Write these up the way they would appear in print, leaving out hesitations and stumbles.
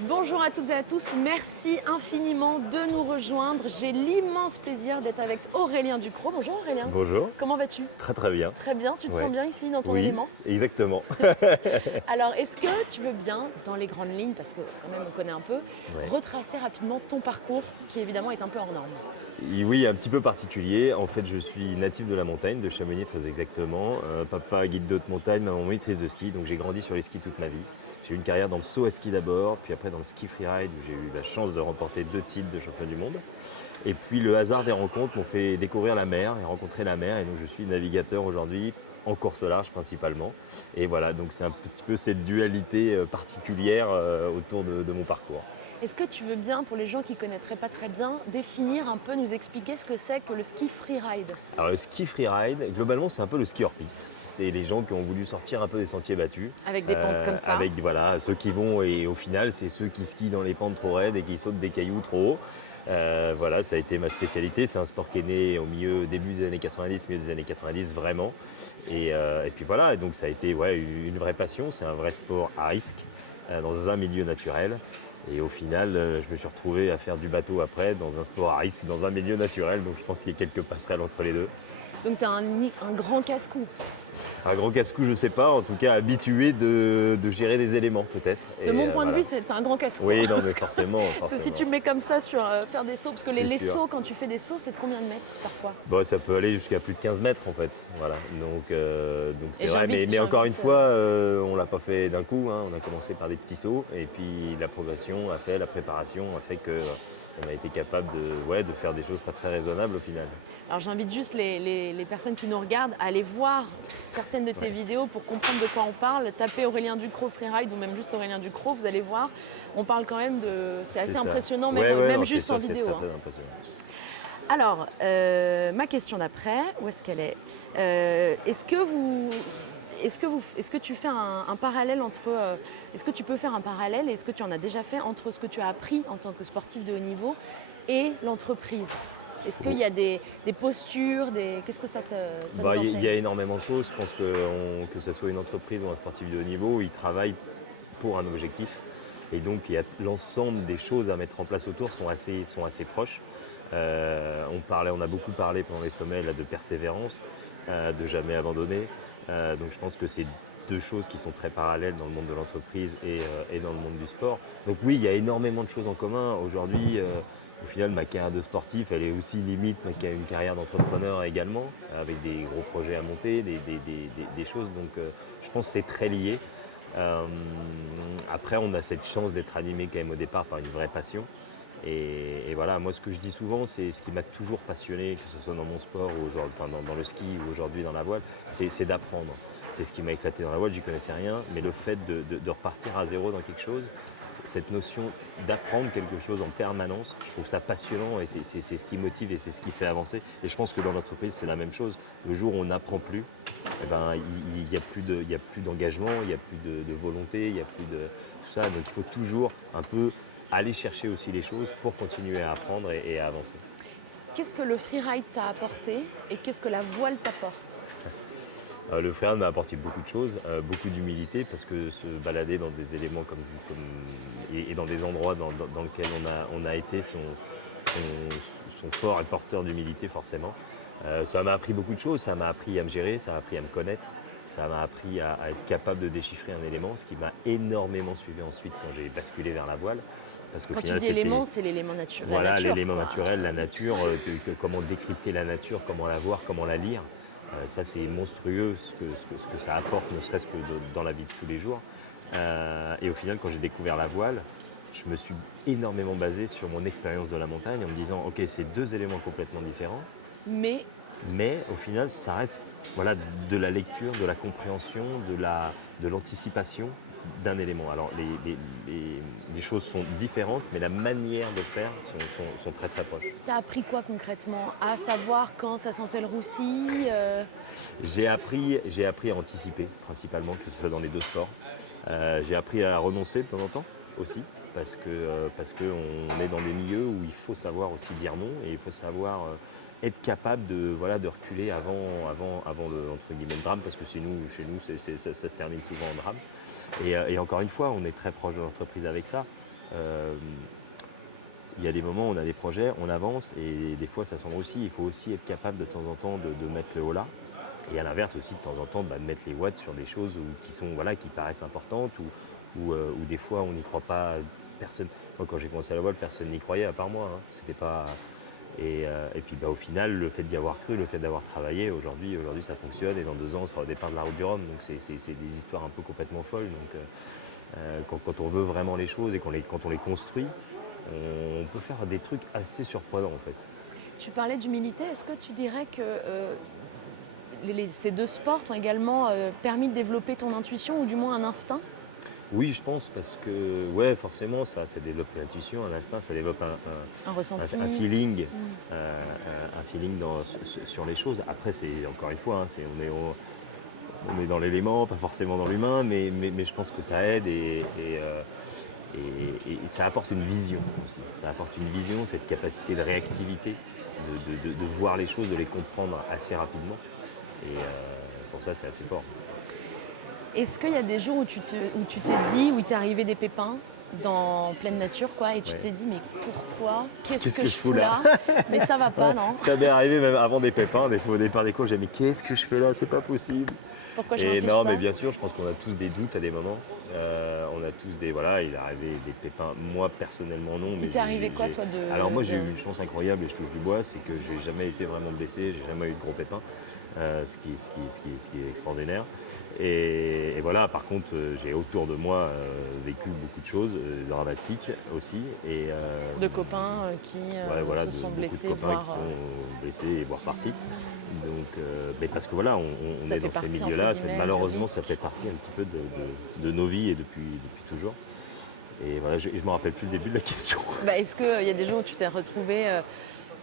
Bonjour à toutes et à tous, merci infiniment de nous rejoindre. J'ai l'immense plaisir d'être avec Aurélien Ducrot. Bonjour Aurélien, Bonjour, comment vas-tu? très très bien. Très bien, tu te Ouais. sens bien ici dans ton Oui, élément? exactement. Alors est-ce que tu veux bien, dans les grandes lignes, parce que quand même on connaît un peu, Ouais. retracer rapidement ton parcours qui évidemment est un peu hors norme? Et oui, un petit peu particulier. En fait, je suis natif de la montagne, de Chamonix très exactement. Papa guide de haute montagne, maman maîtrise de ski, donc j'ai grandi sur les skis toute ma vie. J'ai eu une carrière dans le saut à ski d'abord, puis après dans le ski freeride où j'ai eu la chance de remporter 2 titres de champion du monde. Et puis le hasard des rencontres m'ont fait découvrir la mer et rencontrer la mer. Et donc je suis navigateur aujourd'hui, en course au large principalement. Et voilà, donc c'est un petit peu cette dualité particulière autour de mon parcours. Est-ce que tu veux bien, pour les gens qui ne connaîtraient pas très bien, définir un peu, nous expliquer ce que c'est que le ski freeride? Alors le ski freeride, globalement c'est un peu le ski hors piste. C'est les gens qui ont voulu sortir un peu des sentiers battus. Avec des pentes comme ça. Avec voilà, ceux qui vont et au final c'est ceux qui skient dans les pentes trop raides et qui sautent des cailloux trop hauts. Voilà, ça a été ma spécialité. C'est un sport qui est né début des années 90, milieu des années 90 vraiment. Et puis voilà, et donc ça a été une vraie passion. C'est un vrai sport à risque dans un milieu naturel. Et au final, je me suis retrouvé à faire du bateau après, dans un sport à risque, dans un milieu naturel. Donc je pense qu'il y a quelques passerelles entre les deux. Donc tu as un grand casse-cou. Un grand casse-cou, je ne sais pas, en tout cas habitué de gérer des éléments peut-être. De mon point de vue, c'est un grand casse-cou. Oui, non, mais forcément. Parce que si tu me mets comme ça sur faire des sauts, parce que les C'est sûr. sauts, quand tu fais des sauts, c'est de combien de mètres parfois? Bon, ça peut aller jusqu'à plus de 15 mètres en fait. Voilà. Donc c'est Et vrai, mais encore une j'invite, fois, on ne l'a pas fait d'un coup. Hein. On a commencé par des petits sauts et puis la progression a fait, la préparation a fait qu'on a été capable de faire des choses pas très raisonnables au final. Alors j'invite juste les personnes qui nous regardent à aller voir certaines de tes vidéos pour comprendre de quoi on parle. Tapez Aurélien Ducrot Freeride ou même juste Aurélien Ducrot, vous allez voir. On parle quand même de... C'est assez ça. impressionnant, Ouais, même non, juste c'est en sûr que vidéo. C'est Hein. très impressionnant. Alors, ma question d'après, où est-ce qu'elle est, est-ce que tu fais un parallèle entre, est-ce que tu peux faire un parallèle et est-ce que tu en as déjà fait entre ce que tu as appris en tant que sportif de haut niveau et l'entreprise? Est-ce qu'il y a des postures, qu'est-ce que ça nous Il enseigne? y a énormément de choses. Je pense que ce soit une entreprise ou un sportif de haut niveau, ils travaillent pour un objectif. Et donc, l'ensemble des choses à mettre en place autour sont assez proches. On a beaucoup parlé pendant les sommets là, de persévérance, de jamais abandonner. Donc je pense que c'est deux choses qui sont très parallèles dans le monde de l'entreprise et dans le monde du sport. Donc oui, il y a énormément de choses en commun. Aujourd'hui, au final, ma carrière de sportif, elle est aussi limite une carrière d'entrepreneur également, avec des gros projets à monter, des choses. Donc je pense que c'est très lié. Après, on a cette chance d'être animé quand même au départ par une vraie passion. Et voilà, moi ce que je dis souvent, c'est ce qui m'a toujours passionné, que ce soit dans mon sport ou dans le ski ou aujourd'hui dans la voile, c'est d'apprendre. C'est ce qui m'a éclaté dans la voile, j'y connaissais rien, mais le fait de repartir à zéro dans quelque chose, cette notion d'apprendre quelque chose en permanence, je trouve ça passionnant et c'est ce qui motive et c'est ce qui fait avancer. Et je pense que dans l'entreprise, c'est la même chose. Le jour où on n'apprend plus, eh ben, il n'y a plus d'engagement, il n'y a plus de volonté, il n'y a plus de tout ça. Donc il faut toujours un peu aller chercher aussi les choses pour continuer à apprendre et à avancer. Qu'est-ce que le freeride t'a apporté et qu'est-ce que la voile t'apporte? Le freeride m'a apporté beaucoup de choses, beaucoup d'humilité parce que se balader dans des éléments et dans des endroits dans lesquels on a été sont forts et porteurs d'humilité forcément. Ça m'a appris beaucoup de choses, ça m'a appris à me gérer, ça m'a appris à me connaître, ça m'a appris à être capable de déchiffrer un élément, ce qui m'a énormément suivi ensuite quand j'ai basculé vers la voile. Parce qu'au Quand final, tu dis élément, c'est l'élément naturel. voilà, l'élément naturel, la nature, comment décrypter la nature, comment la voir, comment la lire. Ça, c'est monstrueux ce que ça apporte, ne serait-ce que dans la vie de tous les jours. Et au final, quand j'ai découvert la voile, je me suis énormément basé sur mon expérience de la montagne en me disant, ok, c'est deux éléments complètement différents. Mais au final, ça reste de la lecture, de la compréhension, de l'anticipation d'un élément. Alors les choses sont différentes, mais la manière de faire sont très très proches. Tu as appris quoi concrètement? À savoir quand ça sentait le roussi J'ai appris à anticiper, principalement, que ce soit dans les deux sports. J'ai appris à renoncer de temps en temps aussi, parce qu'on est dans des milieux où il faut savoir aussi dire non et il faut savoir être capable de reculer avant le, entre guillemets, le drame, parce que chez nous, ça se termine souvent en drame. Et encore une fois, on est très proche de l'entreprise avec ça. il y a des moments où on a des projets, on avance et des fois ça sombre aussi. Il faut aussi être capable de temps en temps de mettre le haut là. Et à l'inverse aussi de temps en temps de mettre les watts sur des choses qui paraissent importantes ou des fois on n'y croit pas. Personne. Moi quand j'ai commencé à la voile, personne n'y croyait à part moi. Hein. C'était pas. Et puis au final, le fait d'y avoir cru, le fait d'avoir travaillé, aujourd'hui ça fonctionne et dans 2 ans on sera au départ de la route du Rhum. Donc c'est des histoires un peu complètement folles. Donc quand on veut vraiment les choses et quand on les construit, on peut faire des trucs assez surprenants en fait. Tu parlais d'humilité, est-ce que tu dirais que ces 2 sports t'ont également permis de développer ton intuition ou du moins un instinct? Oui, je pense parce que ouais, forcément ça développe l'intuition, l'instinct, ça développe Un ressenti? un feeling, un feeling sur les choses. Après, c'est encore une fois, hein, on est dans l'élément, pas forcément dans l'humain, mais je pense que ça aide et ça apporte une vision aussi. Ça apporte une vision, cette capacité de réactivité, de voir les choses, de les comprendre assez rapidement. Et pour ça, c'est assez fort. Est-ce qu'il y a des jours où tu t'es dit, où il t'est arrivé des pépins dans pleine nature, quoi, et tu t'es dit, mais pourquoi? Qu'est-ce que je fous là? Mais ça va pas, non? Ça m'est arrivé même avant des pépins, des fois au départ des cours, j'ai dit, mais qu'est-ce que je fais là? C'est pas possible. Pourquoi je Et m'inflige non, ça? mais bien sûr, je pense qu'on a tous des doutes à des moments. On a tous voilà, il est arrivé des pépins. Moi, personnellement, non. Il t'est arrivé quoi, toi, Alors moi, j'ai eu une chance incroyable, et je touche du bois, c'est que j'ai jamais été vraiment blessé, j'ai jamais eu de gros pépins, ce qui est extraordinaire. Et voilà, par contre, j'ai autour de moi vécu beaucoup de choses dramatiques aussi. De copains qui voilà, se sont beaucoup blessés, de copains voire... qui sont blessés et voire partis. Donc, mais parce que voilà, on Ça est fait dans ces partie, milieux-là, entre guillemets, malheureusement du ça risque. fait partie un petit peu de nos vies et depuis toujours. Et voilà, je me rappelle plus le début de la question. Bah, est-ce qu'il y a des jours où tu t'es retrouvé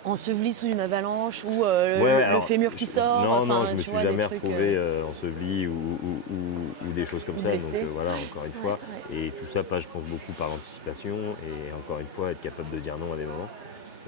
enseveli sous une avalanche ou Ouais, le alors, fémur qui sort? Non, je me tu suis vois, des jamais trucs, retrouvé enseveli ou des choses comme ou ça. Donc blessé. voilà, encore une fois. Ouais. Et tout ça passe, je pense, beaucoup par l'anticipation et encore une fois, être capable de dire non à des moments.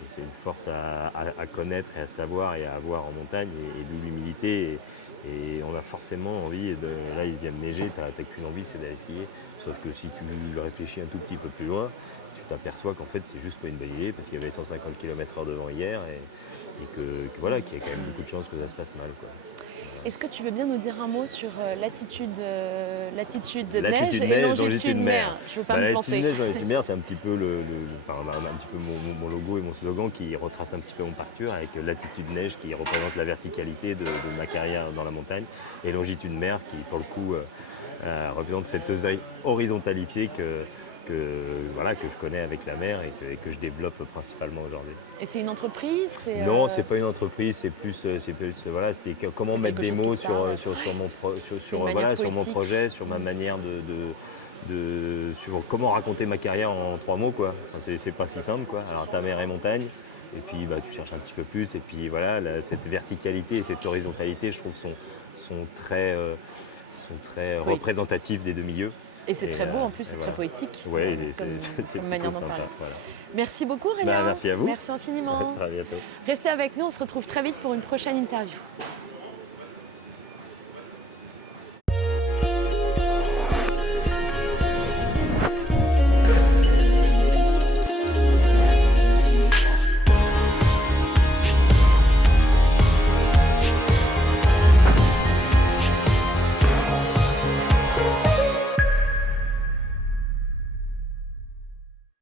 Et c'est une force à connaître et à savoir et à avoir en montagne et d'où l'humilité. Et on a forcément envie, là il vient de neiger, t'as qu'une envie, c'est d'aller skier. Sauf que si tu le réfléchis un tout petit peu plus loin, tu t'aperçois qu'en fait c'est juste pas une bonne idée parce qu'il y avait 150 km/h devant hier et que voilà, qu'il y a quand même beaucoup de chances que ça se passe mal, quoi. Est-ce que tu veux bien nous dire un mot sur latitude neige Latitude et neige, longitude mer? Je veux pas me Latitude planter. neige, longitude mer, c'est un petit peu un petit peu mon logo et mon slogan qui retrace un petit peu mon parcours avec latitude neige qui représente la verticalité de ma carrière dans la montagne et longitude mer qui pour le coup représente cette horizontalité voilà, que je connais avec la mer et que je développe principalement aujourd'hui. Et c'est une entreprise? Non, c'est pas une entreprise, c'est plus voilà, c'était comment C'est mettre des quelque chose mots qui te parle. sur une manière voilà, sur mon poétique. projet, sur ma manière sur comment raconter ma carrière en 3 mots, quoi. Enfin, c'est pas si simple, quoi. Alors ta mer et montagne, et puis tu cherches un petit peu plus, et puis voilà, cette verticalité et cette horizontalité, je trouve sont très représentatifs des 2 milieux. Et c'est très beau, en plus, c'est voilà. très poétique. Oui, comme c'est manière plutôt d'en sympa. parler. Voilà. Merci beaucoup, Aurélien. Merci à vous. Merci infiniment. À très bientôt. Restez avec nous, on se retrouve très vite pour une prochaine interview.